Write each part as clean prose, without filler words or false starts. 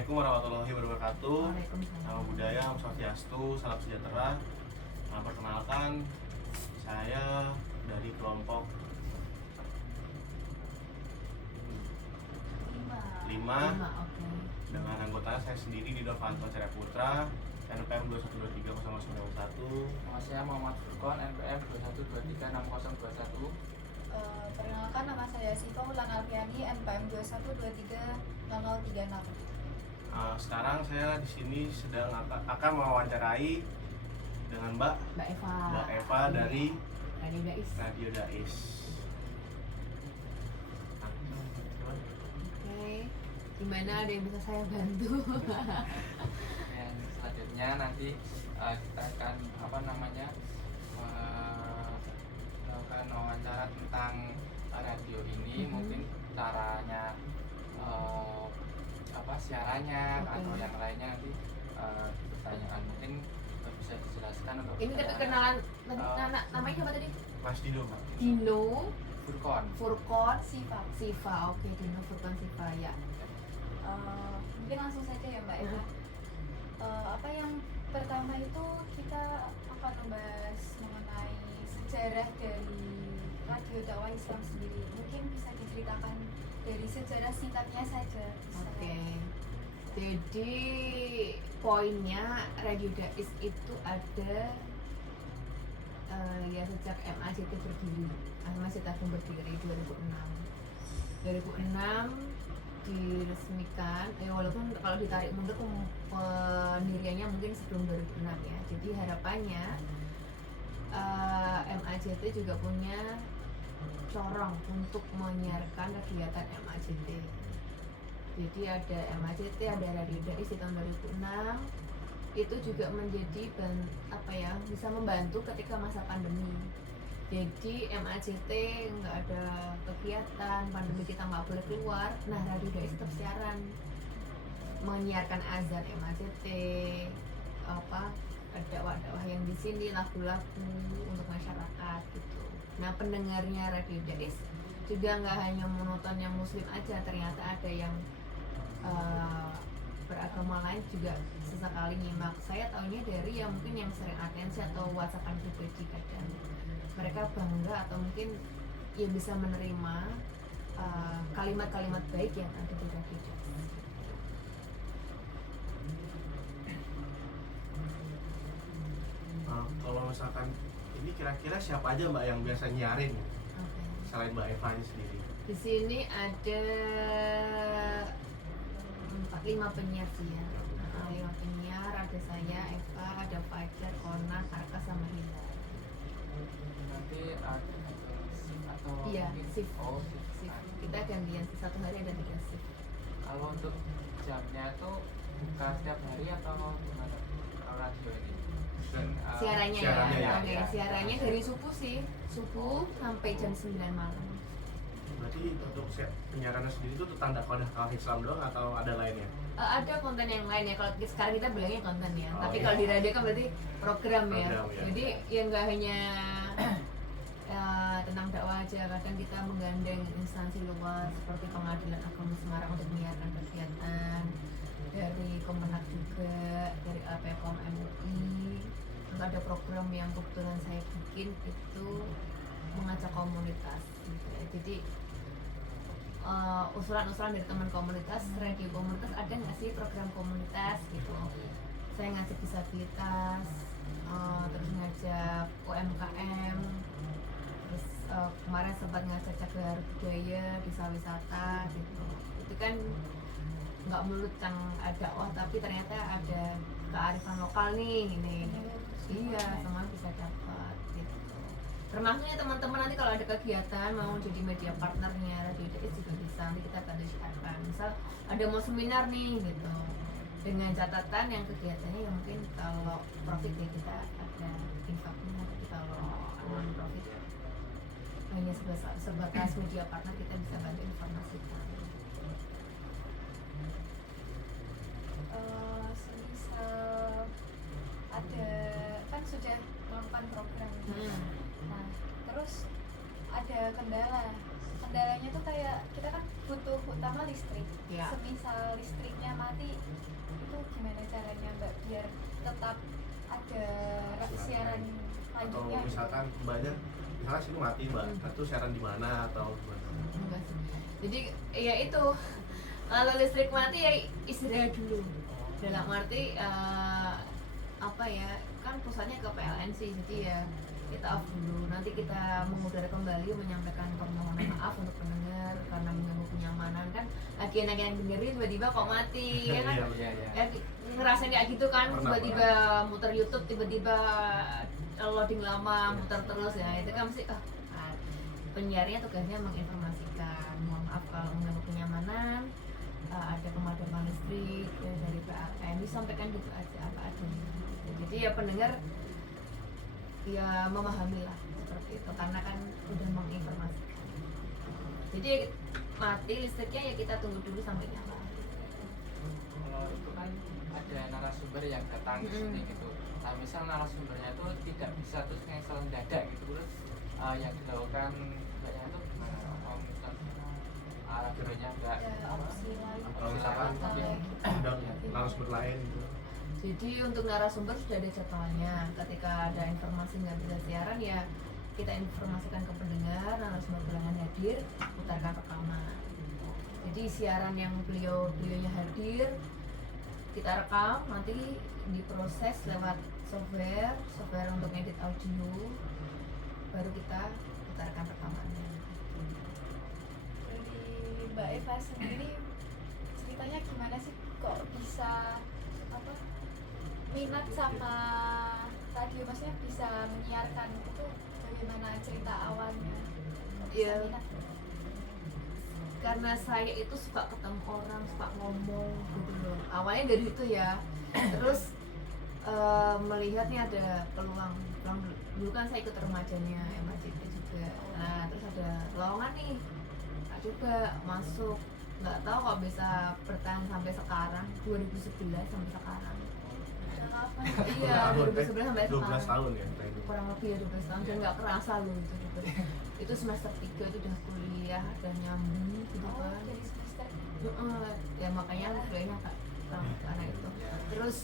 Assalamualaikum warahmatullahi wabarakatuh. Waalaikumsalam. Nama budaya, Om Swastiastu, salam sejahtera. Nah, perkenalkan, saya dari kelompok 5 Oke. dengan anggota saya sendiri di Novanto Carya Putra, NPM 21230901. Nama saya Muhammad Furqon, NPM 21236021. Perkenalkan, nama saya Siva Ulan Alfiani, NPM 21230036. Sekarang saya di sini sedang akan mewawancarai dengan Mbak Eva dari Radio Dais. Radio Dais. Oke. Gimana, ada yang bisa saya bantu? Dan selanjutnya nanti kita akan melakukan wawancara tentang radio ini, mungkin caranya siarannya atau yang lainnya nanti pertanyaan mungkin bisa dijelaskan untuk Ini kenalan namanya siapa tadi? Mas Dino, Mbak. Dino Furqon. Siva. Oke, Dino Furqon Siva ya. Mungkin langsung saja ya Mbak Eva. Apa yang pertama itu kita akan membahas mengenai sejarah dari Radio Dakwah Islam sendiri. Mungkin bisa diceritakan dari sejarah singkatnya saja. Oke. Jadi poinnya Radio Dais itu ada ya sejak MAJT berdiri. Masih tahun berdiri 2006 diresmikan. Walaupun kalau ditarik mundur pendiriannya mungkin sebelum 2006 ya. Jadi harapannya MAJT juga punya corong untuk menyiarkan kegiatan MAJT. Jadi ada MAJT, ada Radio Dais di tahun 2006. Itu juga menjadi bisa membantu ketika masa pandemi. Jadi MAJT nggak ada kegiatan, pandemi kita nggak boleh keluar. Nah, Radio Dais tetap siaran, menyiarkan azan MAJT, ada dakwah-dakwah yang di sini, lagu-lagu untuk masyarakat gitu. Nah, pendengarnya Radio Dais juga nggak hanya monoton yang muslim aja, ternyata ada yang beragama lain juga sesekali nyimak. Saya tahunya dari yang mungkin yang sering atensi atau whatsappan pribadi, kadang mereka bangga atau mungkin ya bisa menerima kalimat-kalimat baik yang ada di Radio Dais. Kalau misalkan ini kira-kira siapa aja Mbak yang biasa nyiarin Oke. selain Mbak Eva ini sendiri? Di sini ada 5 penyiar sih ya. 5 penyiar, ada saya, Eva, ada Fajar, Kona, Arka, sama Hilda. Nanti shift atau Iya, mungkin shift. shift. Kita gantian, satu hari ada 3 shift. Kalau untuk jamnya itu buka setiap hari atau gimana? Kalau radio ini dan Siarannya siarannya ya. ya. Oke, siarannya dari subuh sih. Subuh sampai jam 9 malam. Berarti untuk penyiarannya sendiri itu tentang dakwah Islam doang atau ada lainnya? Ada konten yang lain ya. Kalau sekarang kita bilangnya konten ya. Oh, Tapi iya. kalau di radio kan berarti program ya. Program, ya. Jadi ya nggak hanya tentang dakwah aja. Kadang kita menggandeng instansi luas seperti Pengadilan Agama Semarang untuk menyiarkan kegiatan, dari Kemenak juga, dari APPOM MUI. Terus ada program yang kebetulan saya bikin itu mengajak komunitas gitu ya. Jadi usulan-usulan dari teman komunitas, radio komunitas, ada nggak sih program komunitas gitu. Saya ngajak disabilitas, terus ngajak UMKM, terus kemarin sempat ngajak cagar budaya, desa wisata gitu. Itu kan nggak melulu tentang dakwah, tapi ternyata ada kearifan lokal nih ini. Iya, semua bisa dapat gitu. Termasuknya teman-teman nanti kalau ada kegiatan mau jadi media partnernya Radio Dais juga bisa, nanti kita bantu siarkan. Misal ada mau seminar nih gitu, dengan catatan yang kegiatannya yang mungkin kalau profit ya kita ada infaknya, tapi kalau non profit hanya sebatas media partner kita bisa bantu informasikan. Semisal ada kan sudah melakukan program. Nah, terus ada kendalanya tuh kayak kita kan butuh terutama listrik. Ya. Semisal listriknya mati, itu gimana caranya Mbak biar tetap ada siaran atau lanjutnya? misalkan banyak misalkan situ mati mbak, itu siaran di mana atau gimana? Enggak sih. Jadi ya itu kalau listrik mati ya istirahat dulu. Dalam arti apa ya, kan pusatnya ke PLN sih, jadi ya kita off dulu. Nanti kita mengudara kembali menyampaikan permohonan maaf untuk pendengar karena mengganggu kenyamanan. Kan lagi enak-enak yang dengerin tiba-tiba kok mati ya kan. Iya, iya. Ya, ngerasain kayak gitu kan, Pernah, tiba-tiba muter YouTube, tiba-tiba loading lama, muter terus ya, itu kan mesti penyiarnya tugasnya menginformasikan, mohon maaf kalau mengganggu kenyamanan, ada pemadaman listrik ya, dari PLN, disampaikan gitu aja apa adanya. Jadi ya pendengar ya memahami lah seperti itu, karena kan udah menginformasikan. Jadi mati listriknya ya kita tunggu dulu sampai nyala. Kalau itu kan ada narasumber yang datang ke sini gitu. Nah, misal narasumbernya itu tidak bisa terus cancel mendadak gitu, terus yang dilakukan banyak itu gimana? Misal radionya enggak Ada opsi lain. Kalau misalkan undang narasumber lain gitu. Jadi untuk narasumber sudah ada jadwalnya. Ketika ada informasi nggak bisa siaran ya kita informasikan ke pendengar, narasumber bilangan hadir, putarkan rekaman. Jadi siaran yang beliaunya hadir kita rekam, nanti diproses lewat software untuk edit audio, baru kita putarkan rekamannya. Dari Mbak Eva sendiri ceritanya gimana sih kok bisa apa minat sama radio, maksudnya bisa menyiarkan itu, bagaimana cerita awalnya kok bisa Iya. minat? Karena saya itu suka ketemu orang, suka ngomong gitu loh. Awalnya dari itu ya. Terus melihatnya ada peluang dulu kan saya ikut remajanya MACT juga. Nah terus ada lowongan nih, tak coba masuk, nggak tahu kok bisa bertahan sampai sekarang, 2011 sampai sekarang. Udah lama. Iya, 2011 sampai 12 sekarang. tahun ya kita itu. Kurang lebih ya 12 tahun, dan nggak kerasa loh itu juga. Itu semester 3 itu udah kuliah, udah nyambung gitu Oh, kan. dari semester Ya makanya kuliahnya karena itu. Terus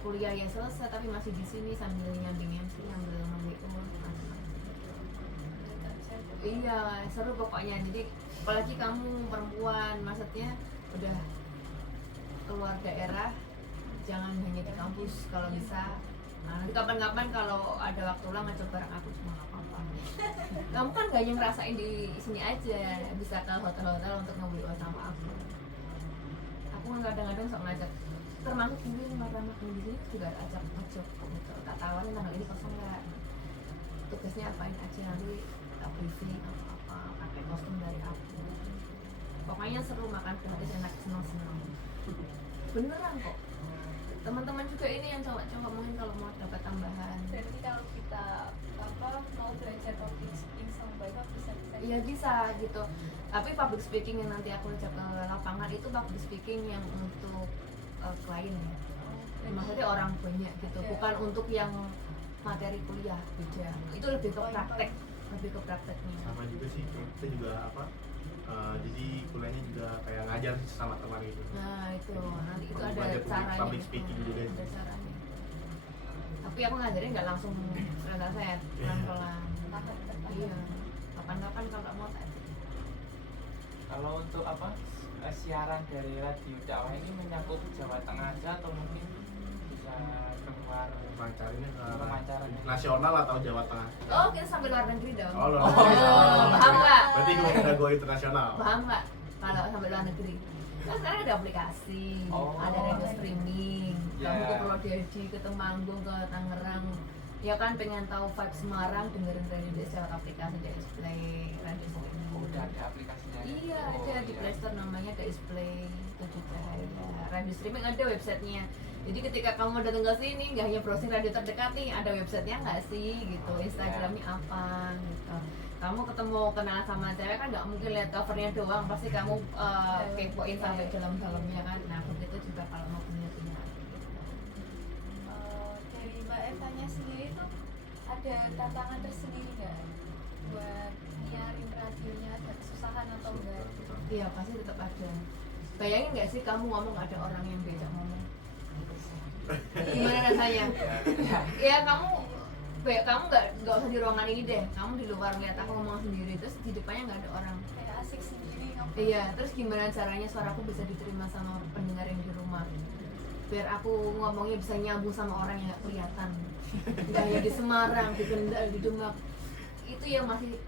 kuliah ya selesai tapi masih di sini sambil nyambing MC, sambil nge-WO. Iya, seru pokoknya. Jadi apalagi kamu perempuan, maksudnya udah keluar daerah, jangan hanya di kampus kalau bisa. Nah, nanti kapan-kapan kalau ada waktu luang ngajak bareng aku cuma nggak apa-apa. Kamu kan gak hanya ngerasain di sini aja, bisa ke hotel-hotel untuk ngobrol sama aku. Aku kan kadang-kadang sok ngajak, termasuk ini ramah di sini juga ajak ngajak gitu. Tak tawarin tanggal ini kosong nggak? Tugasnya apain aja, nanti tak briefing apa pakai kostum dari aku. Pokoknya seru, makan gratis, enak, senang-senang. Beneran kok. Teman-teman juga ini yang cowok-cowok mungkin kalau mau dapat tambahan. Berarti kalau kita mau belajar public speaking sama Mbak Eva bisa Iya bisa gitu. Tapi public speaking yang nanti aku ajak ke lapangan itu public speaking yang untuk klien ya. Maksudnya orang banyak gitu, bukan untuk yang materi kuliah, beda. Itu lebih ke praktek, lebih ke prakteknya. Sama juga sih, kita juga apa? Jadi kuliahnya juga kayak ngajar sama teman gitu. Nah itu nanti itu Perlu ada belajar caranya. public speaking juga. Ada caranya. Tapi aku ngajarin nggak langsung selesai, pelan-pelan. Iya. Kapan-kapan kalau mau tak. Kalau untuk apa siaran dari radio dakwah ini menyangkut Jawa Tengah aja atau mungkin bisa keluar Lancarinnya ke Lancaran. nasional atau Jawa Tengah? Oh kita sampai luar negeri dong. Oh, luar Oh, negeri. paham nggak? Berarti gue udah go internasional. Paham nggak? Kalau sampai luar negeri. Kan sekarang ada aplikasi, Oh. ada radio streaming. Kamu Yeah. ke Pulau Dedi, ke Temanggung, ke Tangerang. Ya kan pengen tahu vibe Semarang, dengerin radio di lewat aplikasi display radio streaming. Oh, udah ada aplikasinya. Iya, Oh, ada di iya. Play Store namanya display 7 Cahaya. Radio streaming ada websitenya. Jadi ketika kamu datang ke sini nggak hanya browsing radio terdekat nih, ada websitenya nggak sih gitu, Instagramnya apa gitu. Kamu ketemu kenal sama cewek kan nggak mungkin lihat covernya doang, pasti kamu kepoin sampai dalam-dalamnya kan. Nah begitu juga kalau mau punya gitu. Dari Mbak Evanya sendiri tuh ada tantangan tersendiri nggak buat nyiarin radionya ada kesusahan atau enggak? Iya pasti tetap ada. Bayangin nggak sih kamu ngomong ada orang yang diajak ngomong, gimana rasanya? Ya kamu nggak usah di ruangan ini deh, kamu di luar lihat aku ngomong sendiri, terus di depannya nggak ada orang. Kayak asik sendiri ngomong. Iya, terus gimana caranya suaraku bisa diterima sama pendengar yang di rumah? Biar aku ngomongnya bisa nyambung sama orang yang nggak kelihatan. Nggak hanya di Semarang, di Kendal, di Demak. Itu yang masih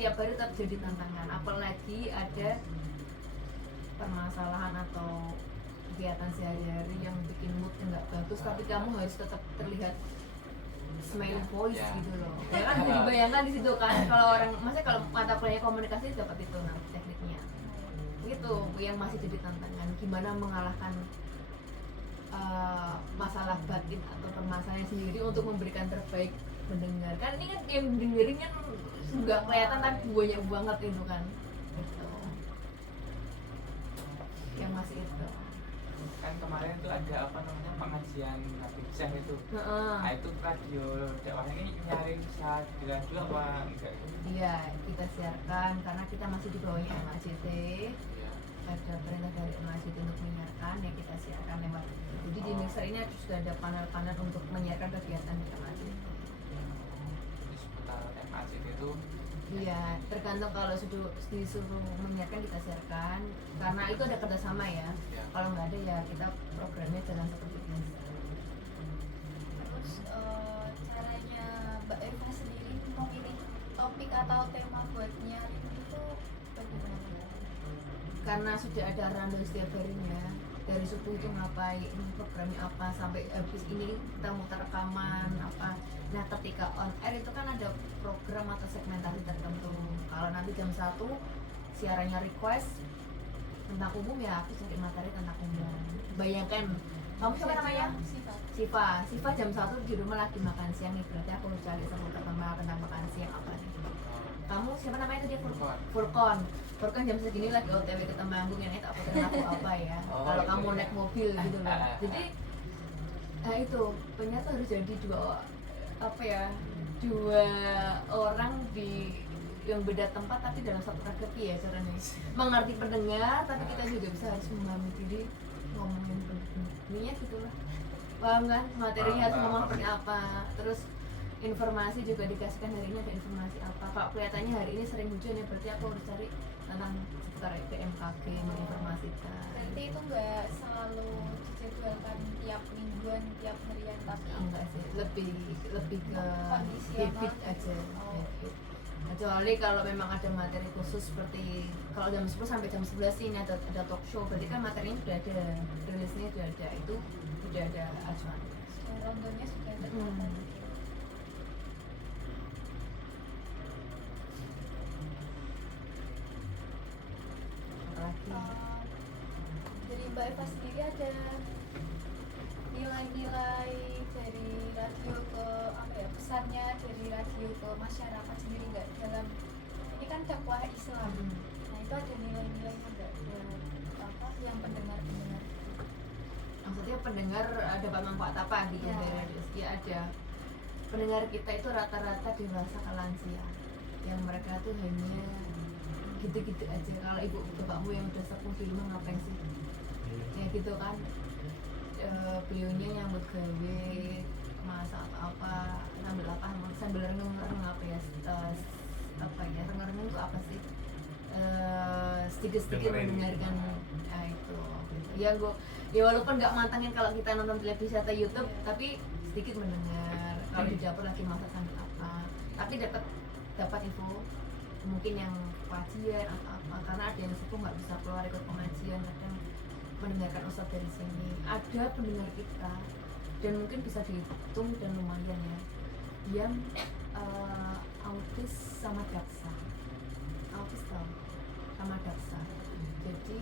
tiap hari tetap jadi tantangan. Apalagi ada permasalahan atau kegiatan sehari-hari yang bikin mood nggak bagus, tapi kamu harus tetap terlihat smiling voice gitu loh. Ya kan bisa dibayangkan di situ kan, kalau orang, maksudnya kalau mata kuliah komunikasi dapat itu nah tekniknya. Gitu yang masih jadi tantangan, gimana mengalahkan masalah batin atau permasalahan sendiri untuk memberikan terbaik mendengar. Kan ini kan yang dengerin kan nggak kelihatan tapi banyak banget itu kan. Gitu. Yang masih itu. Kan kemarin itu ada apa namanya pengajian Habib Syekh itu. Nah itu radio dakwah ini nyaring saat di radio apa enggak? Iya, kita siarkan karena kita masih di bawahnya MACT. Iya. Ada perintah dari MACT untuk menyiarkan, ya kita siarkan lewat. Jadi di mixer ini sudah ada panel-panel untuk menyiarkan kegiatan di MACT. Jadi seputar MACT itu Iya, tergantung kalau disuruh menyiarkan kita siarkan karena itu ada kerjasama ya. ya. Kalau nggak ada ya kita programnya jalan seperti biasa. Terus caranya Mbak Eva sendiri memilih topik atau tema buat nyiarin itu bagaimana? Karena sudah ada rundown setiap harinya, dari subuh itu ngapain, programnya apa, sampai habis ini kita muter rekaman apa. Nah ketika on air itu kan ada program atau segmentasi tertentu. Kalau nanti jam 1 siarannya request tentang umum, ya aku cari materi tentang umum. Bayangkan kamu siapa namanya? Siva jam 1 di rumah lagi makan siang nih, berarti aku harus cari sama pertama tentang makan siang apa nih. Kamu siapa namanya tadi? Furkon jam segini lagi OTW ke Temanggung, yang itu aku apa ya. Kalau gitu kamu ya. naik mobil gitu loh. Jadi itu ternyata harus jadi dua orang yang beda tempat tapi dalam satu tragedi ya caranya. Mengerti pendengar tapi kita juga bisa harus memahami diri ngomongin pendengarnya gitu lah. Paham kan? Materinya harus ngomong seperti apa. Terus informasi juga dikasihkan hari ini ada informasi apa. Kalau kelihatannya hari ini sering hujan ya berarti aku harus cari tentang seputar BMKG, menginformasikan. Berarti itu nggak selalu dijadwalkan tiap mingguan, tiap harian, tapi Enggak sih, lebih ke Kondisi habit aman. aja. Oh. Habit. Kecuali kalau memang ada materi khusus seperti kalau jam 10 sampai jam 11 ini ada talk show, berarti kan materinya sudah ada, rilisnya sudah ada, itu sudah ada acuan. rondonya sudah tertata. Apalagi Dari Mbak Eva sendiri ada nilai-nilai dari radio ke pesannya dari radio ke masyarakat sendiri nggak dalam ini kan dakwah Islam. Nah itu ada nilai-nilainya nggak buat yang pendengar maksudnya pendengar dapat manfaat apa gitu Iya. dari radio? Ya ada. Pendengar kita itu rata-rata dewasa ke lansia, yang mereka tuh hanya gitu-gitu aja. Kalau ibu bapakmu yang udah sepuh di rumah ngapain sih? Ya gitu kan. Beliaunya nyambut gawe, masak apa, sambil renung-renung apa ya, renung-renung itu apa sih? Sedikit-sedikit Dengerin. mendengarkan itu. Ya walaupun nggak mantengin kalau kita nonton televisi atau YouTube, Iya. tapi sedikit mendengar. Kalau di dapur lagi masak sambil apa, tapi dapat info mungkin yang kajian atau apa, karena ada yang sepuh nggak bisa keluar ikut pengajian, kadang mendengarkan ustadz dari sini. Ada pendengar kita dan mungkin bisa dihitung dan lumayan ya, yang autis sama daksa, autis tau sama daksa. Jadi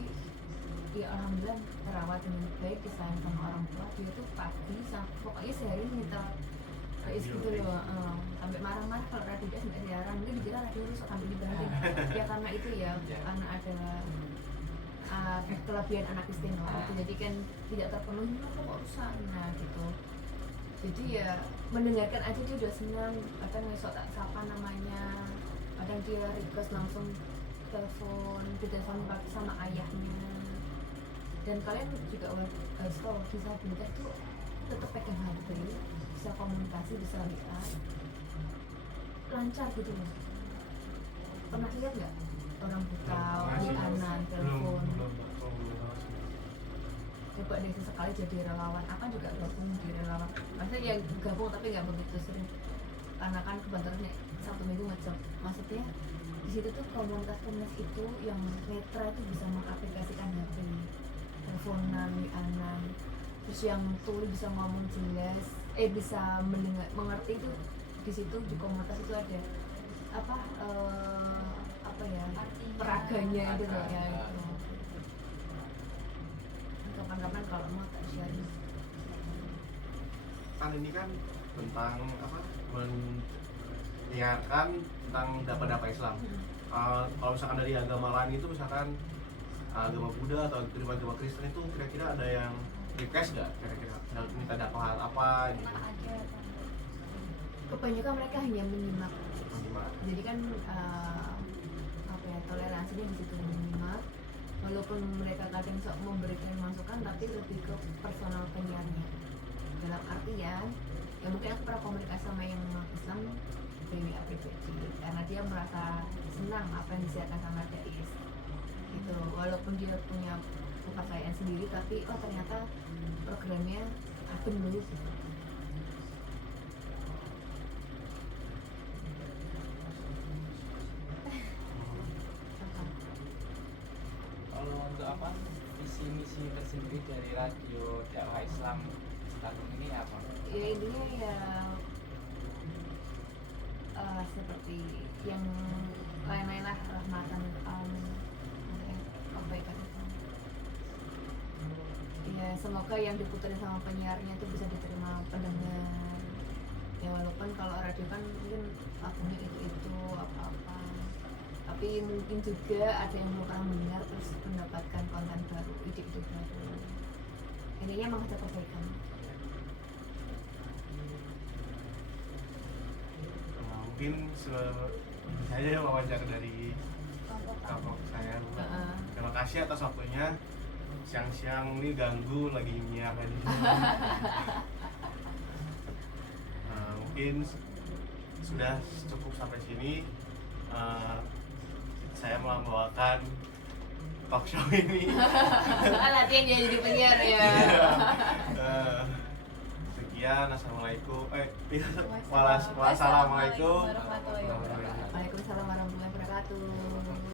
ya alhamdulillah terawat dengan baik, disayang sama orang tua. Dia tuh pagi pokoknya sehari nyetel Rais gitu loh, sampai marah-marah kalau radio dia sampai siaran, mungkin dikira radio rusak sampai diberhentiin. Ya karena itu ya, karena ada kelebihan anak istimewa, jadi kan tidak terpenuhi, kok rusak, nah gitu. Jadi ya mendengarkan aja dia udah senang, kadang besok tak sapa namanya, kadang dia request langsung ditelepon sama ayahnya. Dan kalian juga harus tahu disabilitas tuh tetap pegang HP, bisa komunikasi, bisa WA, lancar gitu loh. Pernah lihat nggak orang buta WA-an telepon? Coba deh sesekali jadi relawan. Akan juga gabung di relawan, maksudnya ya gabung tapi nggak begitu sering karena kan kebetulan nih Sabtu Minggu ngecek. Maksudnya di situ tuh komunitas itu yang netra itu bisa mengaplikasikan HP, teleponan, WA-an, terus yang tuli bisa ngomong jelas, bisa mengerti itu. Di situ di komunitas itu ada apa ya, Artinya. peraganya gitu loh ya itu. Kapan-kapan kalau mau tak sharing. Kan ini kan tentang apa, menyiarkan tentang dakwah Islam. Kalau misalkan dari agama lain itu, misalkan agama Buddha atau agama Kristen itu, kira-kira ada yang request nggak kira-kira minta dakwah apa gitu? Pernah ada apa enggak? Kebanyakan mereka hanya menyimak. Gimana? Jadi kan apa ya, toleransinya di situ menyimak. Walaupun mereka kadang sok memberikan masukan, tapi lebih ke personal penyiarnya. Dalam artian, ya mungkin aku pernah komunikasi sama yang Islam PWA pribadi, karena dia merasa senang apa yang disiarkan sama Dais. Gitu. Walaupun dia punya kepercayaan sendiri, tapi oh ternyata programnya adem dulu gitu. Kalau untuk apa visi misi tersendiri dari radio dakwah Islam tahun ini apa? Ya intinya ya seperti yang lain-lain lah, rahmatan kebaikan itu. Ya semoga yang diputerin sama penyiarnya itu bisa diterima pendengar. Ya walaupun kalau radio kan mungkin lagunya itu apa-apa, tapi mungkin juga ada yang belum pernah mendengar terus mendapatkan konten baru, ide-ide baru. Intinya mengajak kebaikan. Mungkin saya wawancara dari kampung saya. Terima kasih atas waktunya. Siang-siang ini ganggu lagi nyiapin. Mungkin sudah cukup sampai sini. Saya membawakan talk show ini. Latihan jadi penyiar ya. Sekian, assalamualaikum. Wassalamualaikum Wassalamualaikum. warahmatullahi wabarakatuh. Waalaikumsalam warahmatullahi wabarakatuh.